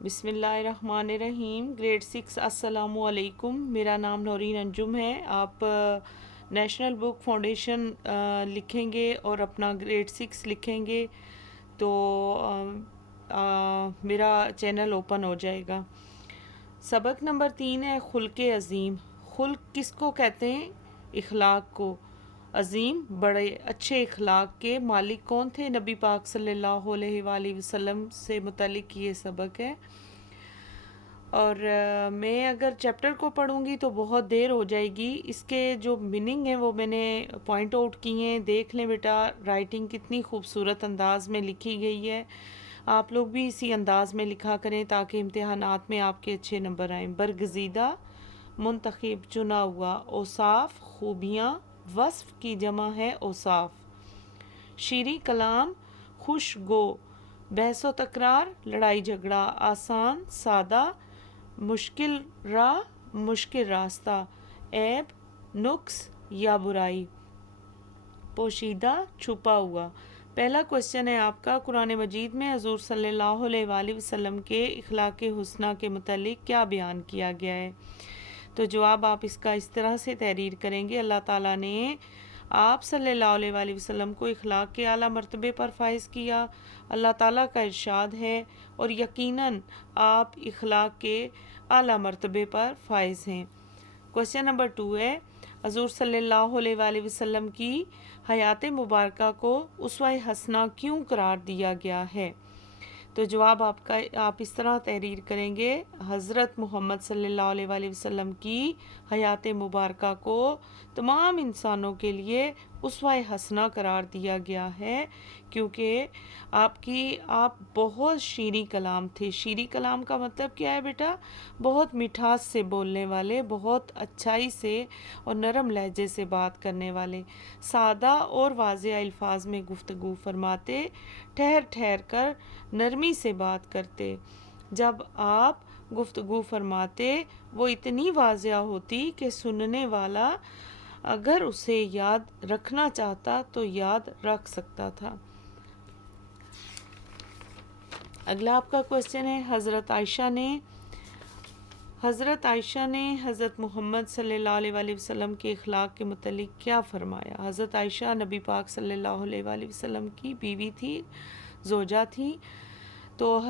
بسم اللہ الرحمن الرحیم۔ گریڈ 6 السلام علیکم۔ میرا نام نورین انجم ہے۔ آپ نیشنل بک فاؤنڈیشن لکھیں گے اور اپنا گریڈ 6 لکھیں گے تو میرا چینل اوپن ہو جائے گا۔ سبق نمبر 3 ہے خلق عظیم۔ خلق کس کو کہتے ہیں؟ اخلاق کو۔ عظیم بڑے اچھے اخلاق کے مالک کون تھے؟ نبی پاک صلی اللہ علیہ وآلہ وسلم سے متعلق یہ سبق ہے۔ اور میں اگر چیپٹر کو پڑھوں گی تو بہت دیر ہو جائے گی۔ اس کے جو میننگ ہیں وہ میں نے پوائنٹ آؤٹ کیے ہیں، دیکھ لیں بیٹا رائٹنگ کتنی خوبصورت انداز میں لکھی گئی ہے۔ آپ لوگ بھی اسی انداز میں لکھا کریں تاکہ امتحانات میں آپ کے اچھے نمبر آئیں۔ برگزیدہ منتخب چنا ہوا، اوصاف خوبیاں، وصف کی جمع ہے اوصاف۔ شیریں کلام خوش گو، بحث و تکرار لڑائی جھگڑا، آسان سادہ، مشکل راہ مشکل راستہ، عیب نقص یا برائی، پوشیدہ چھپا ہوا۔ پہلا کوشچن ہے آپ کا، قرآن مجید میں حضور صلی اللہ علیہ وآلہ وسلم کے اخلاق حسنہ کے متعلق کیا بیان کیا گیا ہے؟ تو جواب آپ اس کا اس طرح سے تحریر کریں گے۔ اللہ تعالیٰ نے آپ صلی اللہ علیہ وآلہ وسلم کو اخلاق کے اعلیٰ مرتبے پر فائز کیا۔ اللہ تعالیٰ کا ارشاد ہے اور یقیناً آپ اخلاق کے اعلیٰ مرتبے پر فائز ہیں۔ کوشچن نمبر 2 ہے، حضور صلی اللہ علیہ وآلہ وسلم کی حیات مبارکہ کو اسوہ حسنہ کیوں قرار دیا گیا ہے؟ تو جواب آپ اس طرح تحریر کریں گے، حضرت محمد صلی اللہ علیہ وآلہ وسلم کی حیات مبارکہ کو تمام انسانوں کے لیے اسوہ حسنہ قرار دیا گیا ہے کیونکہ آپ بہت شیریں کلام تھے۔ شیریں کلام کا مطلب کیا ہے بیٹا؟ بہت مٹھاس سے بولنے والے، بہت اچھائی سے اور نرم لہجے سے بات کرنے والے، سادہ اور واضح الفاظ میں گفتگو فرماتے، ٹھہر ٹھہر کر نرمی سے بات کرتے۔ جب آپ گفتگو فرماتے وہ اتنی واضح ہوتی کہ سننے والا اگر اسے یاد رکھنا چاہتا تو یاد رکھ سکتا تھا۔ اگلا آپ کا کوشچن ہے، حضرت عائشہ نے حضرت محمد صلی اللہ علیہ وآلہ وسلم کے اخلاق کے متعلق کیا فرمایا؟ حضرت عائشہ نبی پاک صلی اللہ علیہ وآلہ وسلم کی بیوی تھی، زوجہ تھی۔ تو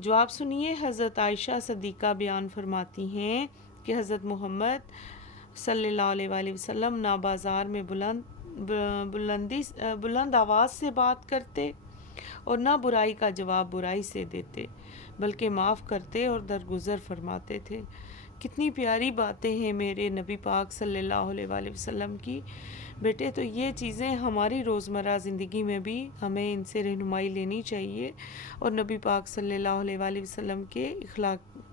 جواب سنیے، حضرت عائشہ صدیقہ بیان فرماتی ہیں کہ حضرت محمد صلی اللہ علیہ وآلہ وسلم نہ بازار میں بلند آواز سے بات کرتے اور نہ برائی کا جواب برائی سے دیتے بلکہ معاف کرتے اور درگزر فرماتے تھے۔ کتنی پیاری باتیں ہیں میرے نبی پاک صلی اللہ علیہ وآلہ وسلم کی۔ بیٹے تو یہ چیزیں ہماری روزمرہ زندگی میں بھی ہمیں ان سے رہنمائی لینی چاہیے اور نبی پاک صلی اللہ علیہ وآلہ وسلم کے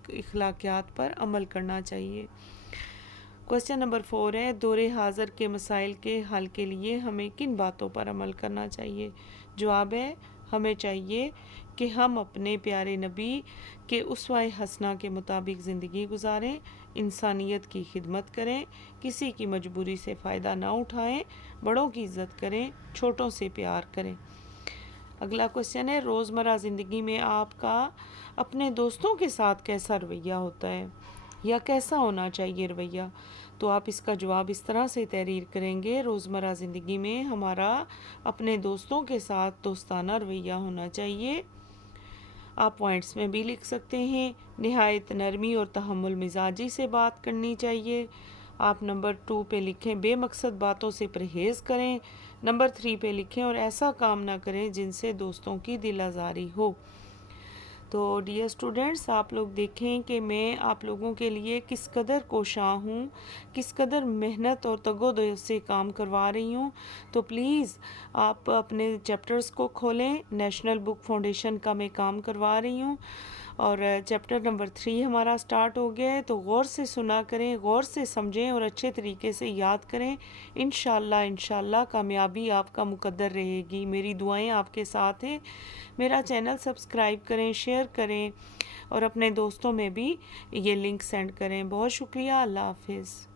اخلاقیات پر عمل کرنا چاہیے۔ کوشچن نمبر 4 ہے، دور حاضر کے مسائل کے حل کے لیے ہمیں کن باتوں پر عمل کرنا چاہیے؟ جواب ہے، ہمیں چاہیے کہ ہم اپنے پیارے نبی کے اسوہ حسنہ کے مطابق زندگی گزاریں، انسانیت کی خدمت کریں، کسی کی مجبوری سے فائدہ نہ اٹھائیں، بڑوں کی عزت کریں، چھوٹوں سے پیار کریں۔ اگلا کوشچن ہے، روزمرہ زندگی میں آپ کا اپنے دوستوں کے ساتھ کیسا رویہ ہوتا ہے یا کیسا ہونا چاہیے رویہ؟ تو آپ اس کا جواب اس طرح سے تحریر کریں گے، روزمرہ زندگی میں ہمارا اپنے دوستوں کے ساتھ دوستانہ رویہ ہونا چاہیے۔ آپ پوائنٹس میں بھی لکھ سکتے ہیں، نہایت نرمی اور تحمل مزاجی سے بات کرنی چاہیے۔ آپ نمبر 2 پہ لکھیں بے مقصد باتوں سے پرہیز کریں۔ نمبر 3 پہ لکھیں اور ایسا کام نہ کریں جن سے دوستوں کی دل آزاری ہو۔ تو ڈیئر اسٹوڈنٹس، آپ لوگ دیکھیں کہ میں آپ لوگوں کے لیے کس قدر کوشاں ہوں، کس قدر محنت اور تگ و دو سے کام کروا رہی ہوں۔ تو پلیز آپ اپنے چیپٹرز کو کھولیں، نیشنل بک فاؤنڈیشن کا میں کام کروا رہی ہوں اور چیپٹر نمبر 3 ہمارا سٹارٹ ہو گیا ہے۔ تو غور سے سنا کریں، غور سے سمجھیں اور اچھے طریقے سے یاد کریں۔ انشاءاللہ کامیابی آپ کا مقدر رہے گی۔ میری دعائیں آپ کے ساتھ ہیں۔ میرا چینل سبسکرائب کریں، شیئر کریں اور اپنے دوستوں میں بھی یہ لنک سینڈ کریں۔ بہت شکریہ، اللہ حافظ۔